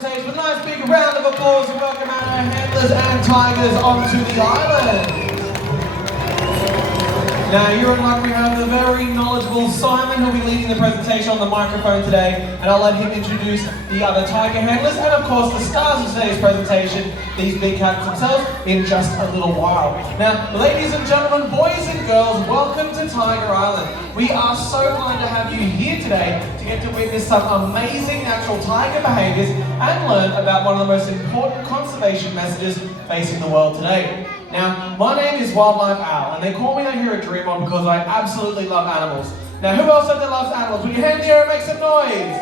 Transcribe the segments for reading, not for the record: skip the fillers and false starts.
With a nice big round of applause to welcome our handlers and tigers onto the island. Now you're in luck, we have the very knowledgeable Simon who'll be leading the presentation on the microphone today, and I'll let him introduce the other tiger handlers and of course the stars of today's presentation, these big cats themselves, in just a little while. Now ladies and gentlemen, boys and girls, welcome to Tiger Island. We are so glad to have you here today to get to witness some amazing natural tiger behaviours and learn about one of the most important conservation messages facing the world today. Now, my name is Wildlife Al, and they call me out here at Dreamworld because I absolutely love animals. Now, who else out there loves animals? Put your hand in the air and make some noise!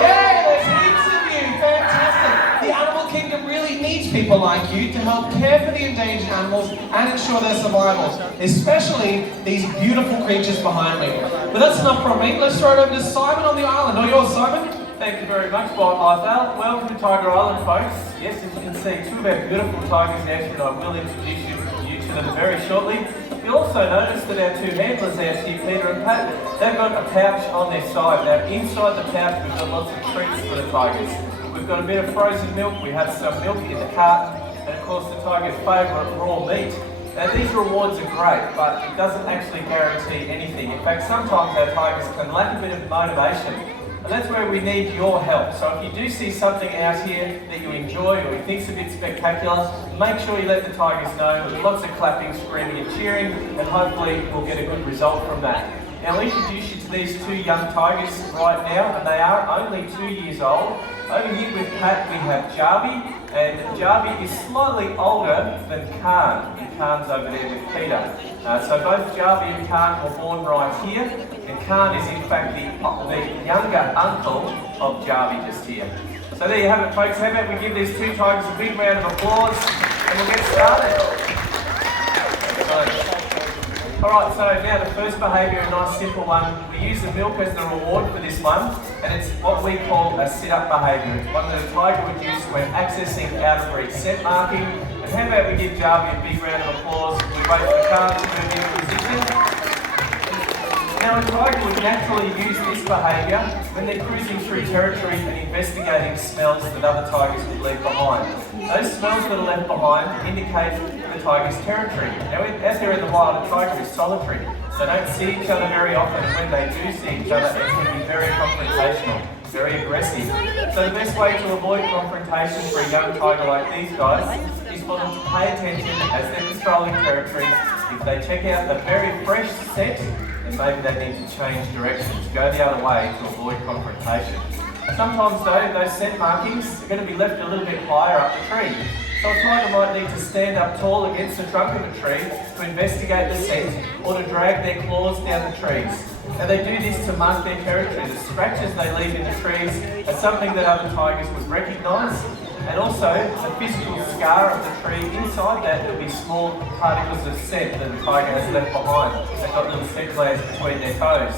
Yay, there's heaps of you! Fantastic! The animal kingdom really needs people like you to help care for the endangered animals and ensure their survival, especially these beautiful creatures behind me. But that's enough from me. Let's throw it over to Simon on the island. All yours, Simon. Thank you very much, Wildlife Al. Welcome to Tiger Island, folks. Yes, as you can see, two of our beautiful tigers out here, and I will introduce you to them very shortly. You'll also notice that our two handlers out here, Peter and Pat, they've got a pouch on their side. Now, inside the pouch, we've got lots of treats for the tigers. We've got a bit of frozen milk, we have some milk in the carton, and of course the tiger's favourite, raw meat. Now, these rewards are great, but it doesn't actually guarantee anything. In fact, sometimes our tigers can lack a bit of motivation. And that's where we need your help. So if you do see something out here that you enjoy or you think's a bit spectacular, make sure you let the tigers know. With lots of clapping, screaming and cheering, and hopefully we'll get a good result from that. Now I'll introduce you to these two young tigers right now, and they are only 2 years old. Over here with Pat we have Jarvie, and Jarvie is slightly older than Khan, and Khan's over there with Peter. So both Jarvie and Khan were born right here, and Khan is in fact the younger uncle of Jarvie just here. So there you have it, folks. How about we give these two tigers a big round of applause, and we'll get started. Alright, so now the first behaviour, a nice simple one. We use the milk as the reward for this one, and it's what we call a sit-up behaviour. It's one that a tiger would use when accessing out-of-reach scent marking. And how about we give Jarvie a big round of applause. We wait for Khan to move into position. Now a tiger would naturally use this behaviour when they're cruising through territory and investigating smells that other tigers would leave behind. Those smells that are left behind indicate the tiger's territory. Now as they're in the wild, a tiger is solitary, so they don't see each other very often, and when they do see each other it can be very confrontational, very aggressive. So the best way to avoid confrontation for a young tiger like these guys is for them to pay attention as they're patrolling territory. If they check out the very fresh scent, then maybe they need to change directions, go the other way to avoid confrontation. Sometimes though, those scent markings are going to be left a little bit higher up the tree. So a tiger might need to stand up tall against the trunk of a tree to investigate the scent or to drag their claws down the trees. Now they do this to mark their territory. The scratches they leave in the trees are something that other tigers would recognise. And also, the physical scar of the tree, inside that there'll be small particles of scent that the tiger has left behind. They've got little scent glands between their toes.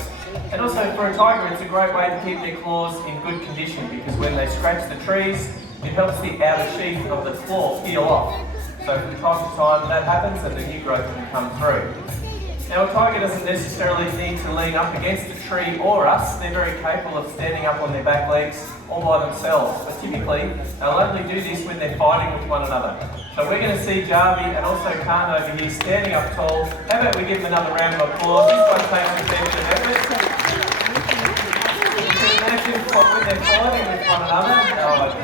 And also for a tiger, it's a great way to keep their claws in good condition, because when they scratch the trees, it helps the outer sheath of the claw peel off. So from time to time that happens and the new growth can come through. Now a tiger doesn't necessarily need to lean up against a tree or us. They're very capable of standing up on their back legs all by themselves. But typically they'll only do this when they're fighting with one another. So we're going to see Jarvie and also Khan over here standing up tall. How about we give them another round of applause? This one takes a fair bit of effort. You can imagine when they're fighting with one another.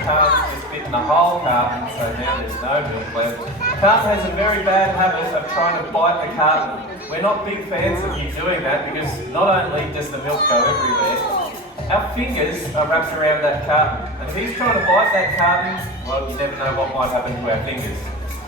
Khan's just bitten the whole carton, so now there's no milk left. Khan has a very bad habit of trying to bite the carton. We're not big fans of you doing that, because not only does the milk go everywhere, our fingers are wrapped around that carton. And if he's trying to bite that carton, well, you never know what might happen to our fingers.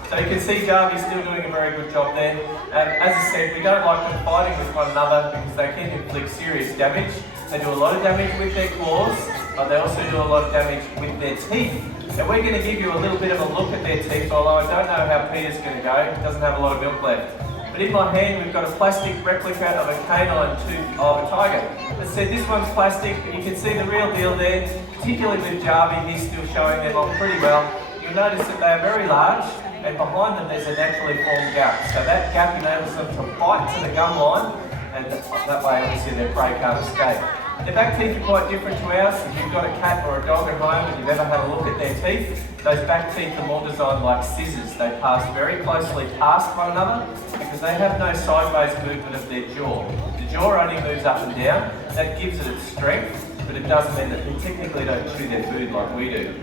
So you can see Jarvie's still doing a very good job there. As I said, we don't like them fighting with one another because they can inflict serious damage. They do a lot of damage with their claws, but they also do a lot of damage with their teeth. And we're going to give you a little bit of a look at their teeth, although I don't know how Peter's going to go. He doesn't have a lot of milk left. But in my hand we've got a plastic replica of a canine tooth of a tiger. As I said, this one's plastic, but you can see the real deal there, particularly with Jarvie. He's still showing them off pretty well. You'll notice that they are very large, and behind them there's a naturally formed gap. So that gap enables them to bite to the gum line, and that way obviously their prey can't escape. Their back teeth are quite different to ours. If you've got a cat or a dog at home and you've ever had a look at their teeth, those back teeth are more designed like scissors. They pass very closely past one another because they have no sideways movement of their jaw. The jaw only moves up and down. That gives it its strength, but it doesn't mean that they technically don't chew their food like we do.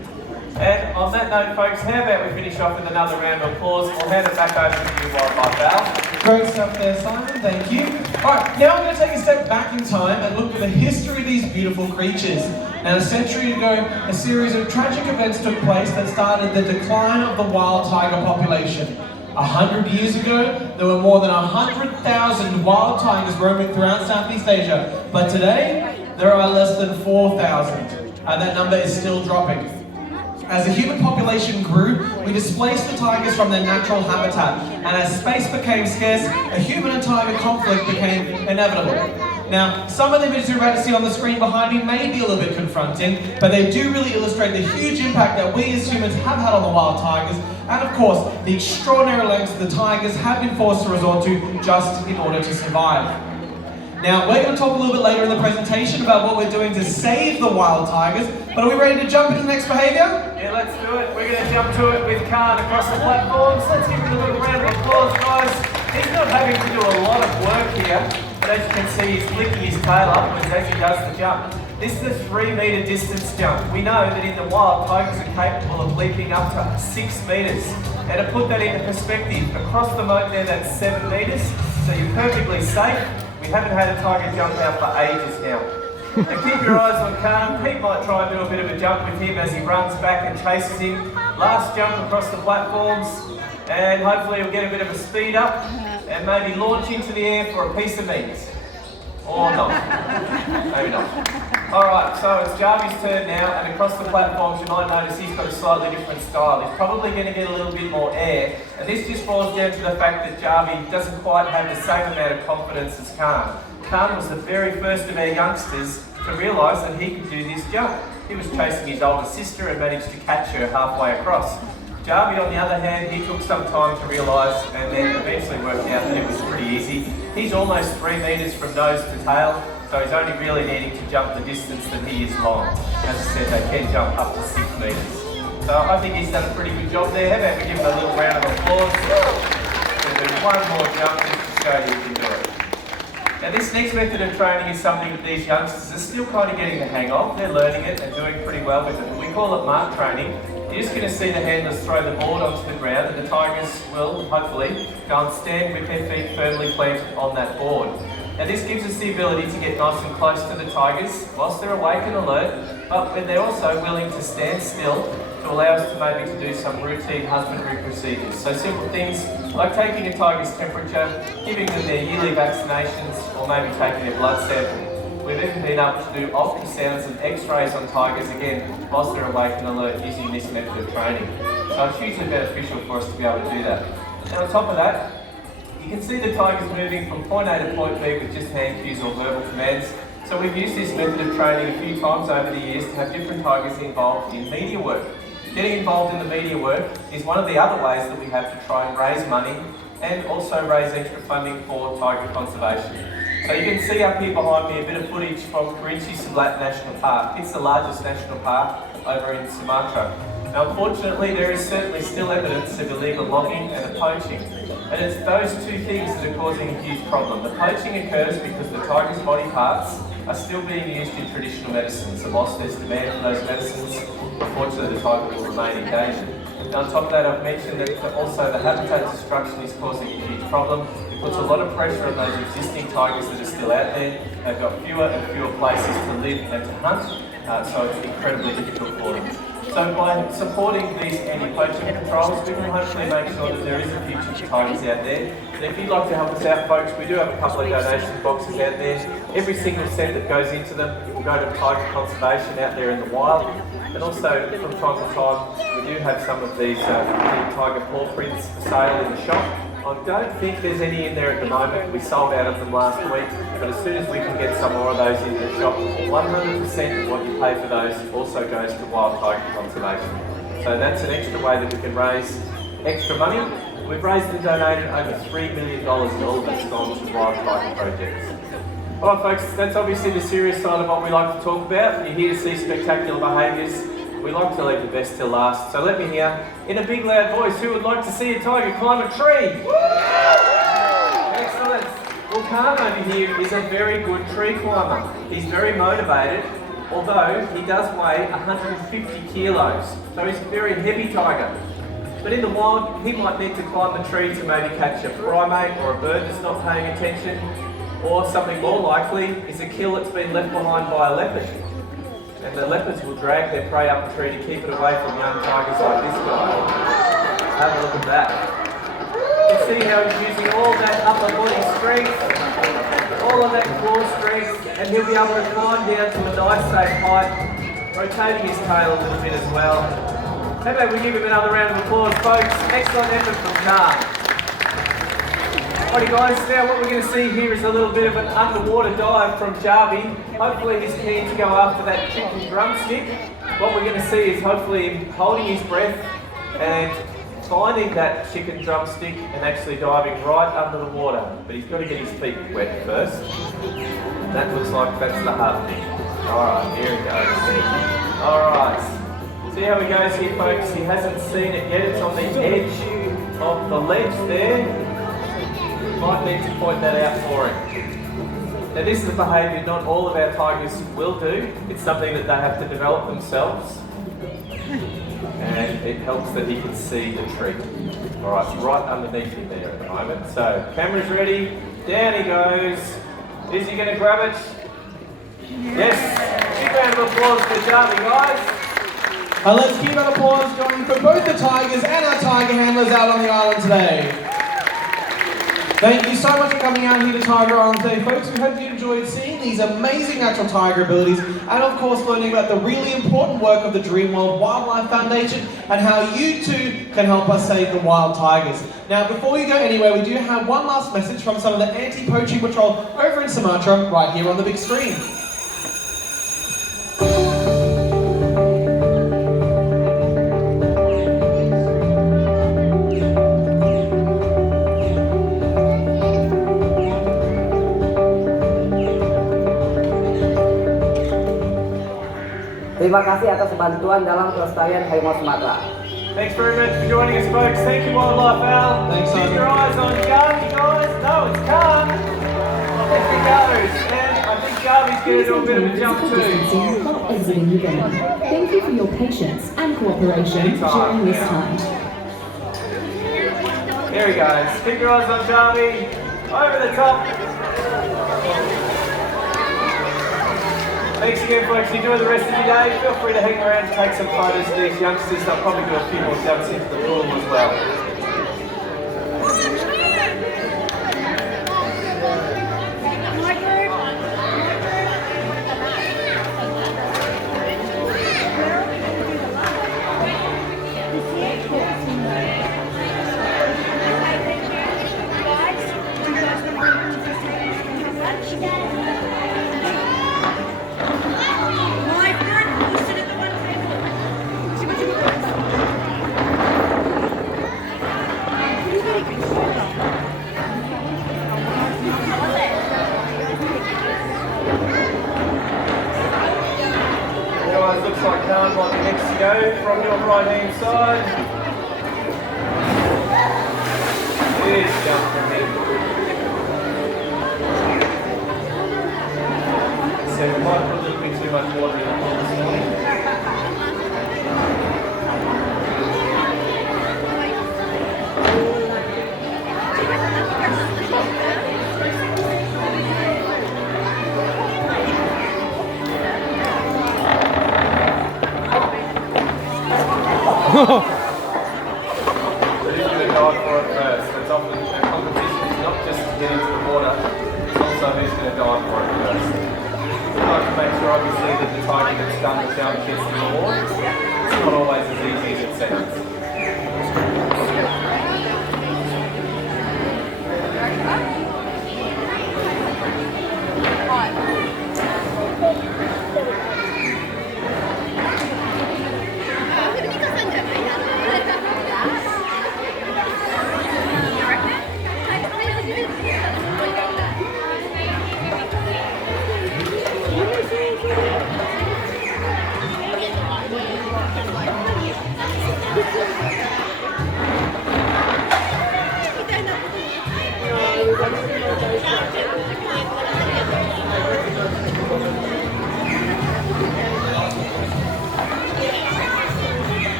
And on that note, folks, how about we finish off with another round of applause? We'll hand it back over to you, Wildlife Val. Great stuff there, Simon, thank you. Alright, now we're going to take a step back in time and look at the history of these beautiful creatures. Now, a century ago, a series of tragic events took place that started the decline of the wild tiger population. 100 years ago, there were more than 100,000 wild tigers roaming throughout Southeast Asia, but today, there are less than 4,000, and that number is still dropping. As the human population grew, we displaced the tigers from their natural habitat, and as space became scarce, a human and tiger conflict became inevitable. Now, some of the images you're about to see on the screen behind me may be a little bit confronting, but they do really illustrate the huge impact that we as humans have had on the wild tigers, and of course, the extraordinary lengths the tigers have been forced to resort to just in order to survive. Now, we're going to talk a little bit later in the presentation about what we're doing to save the wild tigers, but are we ready to jump into the next behaviour? Yeah, let's do it. We're going to jump to it with Khan across the platforms. Let's give him a little round of applause, guys. He's not having to do a lot of work here, but as you can see, he's flicking his tail upwards as he does the jump. This is a 3-metre distance jump. We know that in the wild, tigers are capable of leaping up to 6 metres. And to put that into perspective, across the moat there, that's 7 metres, so you're perfectly safe. We haven't had a tiger jump out for ages now. And keep your eyes on Khan. Pete might try and do a bit of a jump with him as he runs back and chases him. Last jump across the platforms, and hopefully he'll get a bit of a speed up and maybe launch into the air for a piece of meat. Or not. Maybe not. Alright, so it's Jarvy's turn now, and across the platforms you might notice he's got a slightly different style. He's probably going to get a little bit more air, and this just falls down to the fact that Jarvy doesn't quite have the same amount of confidence as Khan. Khan was the very first of our youngsters to realise that he could do this jump. He was chasing his older sister and managed to catch her halfway across. Jarvy, on the other hand, he took some time to realise and then eventually worked out that it was pretty easy. He's almost 3 metres from nose to tail, so he's only really needing to jump the distance that he is long. As I said, they can jump up to 6 metres. So I think he's done a pretty good job there. How about we give him a little round of applause? We'll do one more jump just to show you he can do it. Now this next method of training is something that these youngsters are still kind of getting the hang of. They're learning it and doing pretty well with it. We call it mark training. You're just going to see the handlers throw the board onto the ground, and the tigers will, hopefully, go and stand with their feet firmly planted on that board. Now this gives us the ability to get nice and close to the tigers whilst they're awake and alert, but when they're also willing to stand still to allow us to maybe do some routine husbandry procedures. So simple things like taking a tiger's temperature, giving them their yearly vaccinations, or maybe taking their blood sample. We've even been able to do ultrasounds and x-rays on tigers again whilst they're awake and alert using this method of training. So it's hugely beneficial for us to be able to do that. And on top of that, you can see the tigers moving from point A to point B with just hand cues or verbal commands. So we've used this method of training a few times over the years to have different tigers involved in media work. Getting involved in the media work is one of the other ways that we have to try and raise money and also raise extra funding for tiger conservation. So you can see up here behind me a bit of footage from Kerinci Seblat National Park. It's the largest national park over in Sumatra. Now unfortunately there is certainly still evidence of illegal logging and poaching. And it's those two things that are causing a huge problem. The poaching occurs because the tiger's body parts are still being used in traditional medicines. And whilst there's demand for those medicines, unfortunately the tiger will remain endangered. Now on top of that, I've mentioned that also the habitat destruction is causing a huge problem. It puts a lot of pressure on those existing tigers that are still out there. They've got fewer and fewer places to live and to hunt, so it's incredibly difficult for them. So by supporting these anti-poaching controls, we can hopefully make sure that there is a future for tigers out there. And if you'd like to help us out, folks, we do have a couple of donation boxes out there. Every single cent that goes into them will go to tiger conservation out there in the wild. And also, from time to time, we do have some of these tiger paw prints for sale in the shop. I don't think there's any in there at the moment. We sold out of them last week, but as soon as we can get some more of those in the shop, 100% of what you pay for those also goes to wild tiger conservation. So that's an extra way that we can raise extra money. We've raised and donated over $3 million in all of it's gone to wild tiger projects. Alright folks, that's obviously the serious side of what we like to talk about. You're here to see spectacular behaviours. We like to leave the best till last. So let me hear, in a big loud voice, who would like to see a tiger climb a tree? Excellent. Well, Khan over here is a very good tree climber. He's very motivated, although he does weigh 150 kilos. So he's a very heavy tiger. But in the wild, he might need to climb the tree to maybe catch a primate or a bird that's not paying attention. Or something more likely is a kill that's been left behind by a leopard. And the leopards will drag their prey up the tree to keep it away from young tigers like this guy. Have a look at that. You can see how he's using all that upper body strength, all of that core strength, and he'll be able to climb down to a nice safe height, rotating his tail a little bit as well. How about we give him another round of applause, folks? Excellent effort from Carl. Alrighty guys, now what we're going to see here is a little bit of an underwater dive from Jarvie. Hopefully he's keen to go after that chicken drumstick. What we're going to see is hopefully him holding his breath and finding that chicken drumstick and actually diving right under the water. But he's got to get his feet wet first. And that looks like that's the hard thing. Alright, here he goes. Alright, see how he goes here folks? He hasn't seen it yet, it's on the edge of the ledge there. Might need to point that out for him. Now this is a behaviour not all of our tigers will do. It's something that they have to develop themselves. And it helps that he can see the tree. Alright, it's right underneath him there at the moment. So, camera's ready. Down he goes. Is he going to grab it? Yes. Big round of applause for Jarvie, guys. And let's keep that applause going for both the tigers and our tiger handlers out on the island today. Thank you so much for coming out here to Tiger Island today, folks. We hope you enjoyed seeing these amazing natural tiger abilities and, of course, learning about the really important work of the Dreamworld Wildlife Foundation and how you too can help us save the wild tigers. Now, before you go anywhere, we do have one last message from some of the anti-poaching patrol over in Sumatra right here on the big screen. Terima kasih atas bantuan dalam pelestarian harimau Sumatera. Thanks very much for joining us, folks. Thank you, Wildlife Al. Thanks, Keep your eyes on Garvey, guys. No, it's Khan. There he goes. And I think Garvey's going to do a bit of a jump too. Exiting the venue. Thank you for your patience and cooperation during this time. There he goes. Keep your eyes on Garvey. Over the top. Thanks again, folks. Enjoy the rest of your day. Feel free to hang around and take some photos of these youngsters. They'll probably do a few more jumps into the pool as well. Looks like Khan might be next to go from your right hand side. There's jump from him. So we might put a little bit too much water in the pool this morning. Who's going to dive for it first? It's often a competition. It's not just to get into the water, it's also who's going to dive for it first. We like to make sure obviously that the tiger that's done the jump gets the reward. It's not always as easy as it sounds.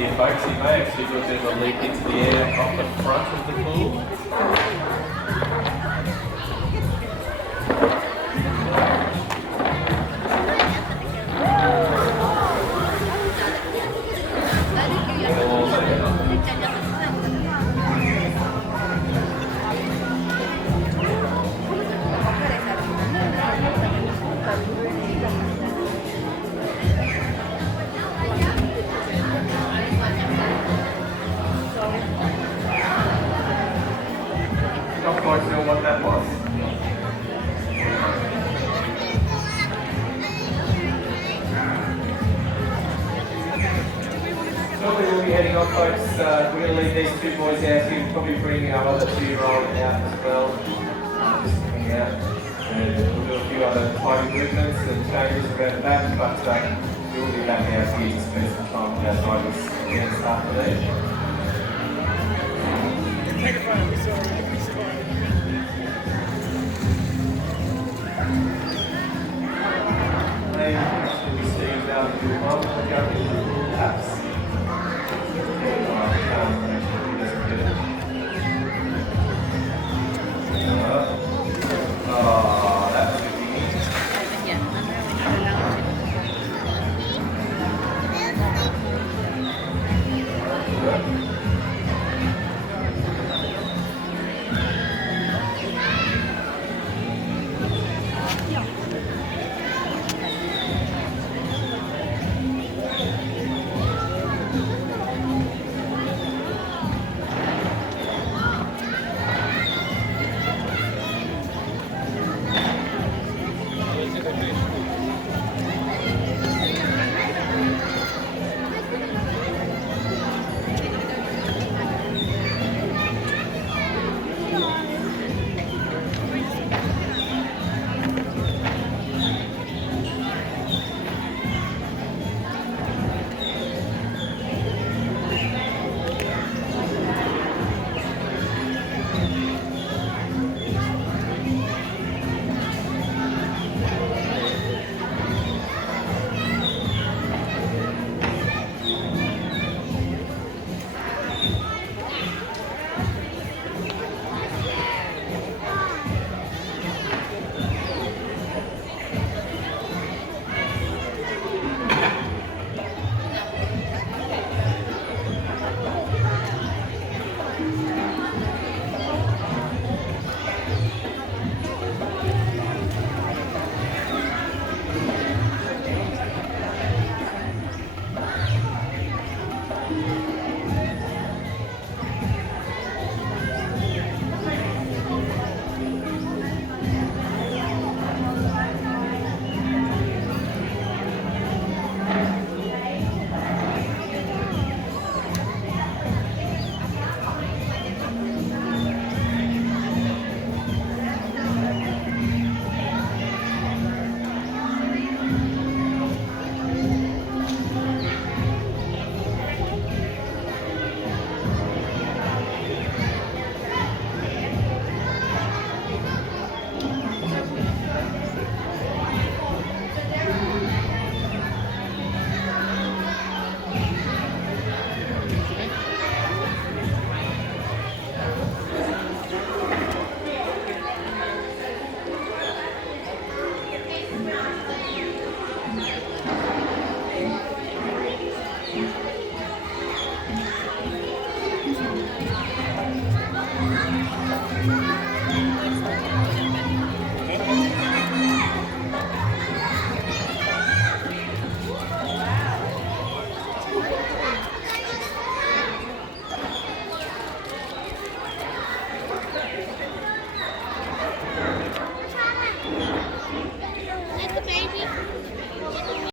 here, folks. You may actually do a bit of a leap into the air off the front of the pool. Not quite sure what that was. Shortly we'll be heading off, folks. We're going to leave these two boys out here. We'll probably bring our other 2-year-old out as well. Just hang out. And we'll do a few other tidy movements and changes around that, but we'll be back out here to spend some time with our tigers again this afternoon. Take a photo,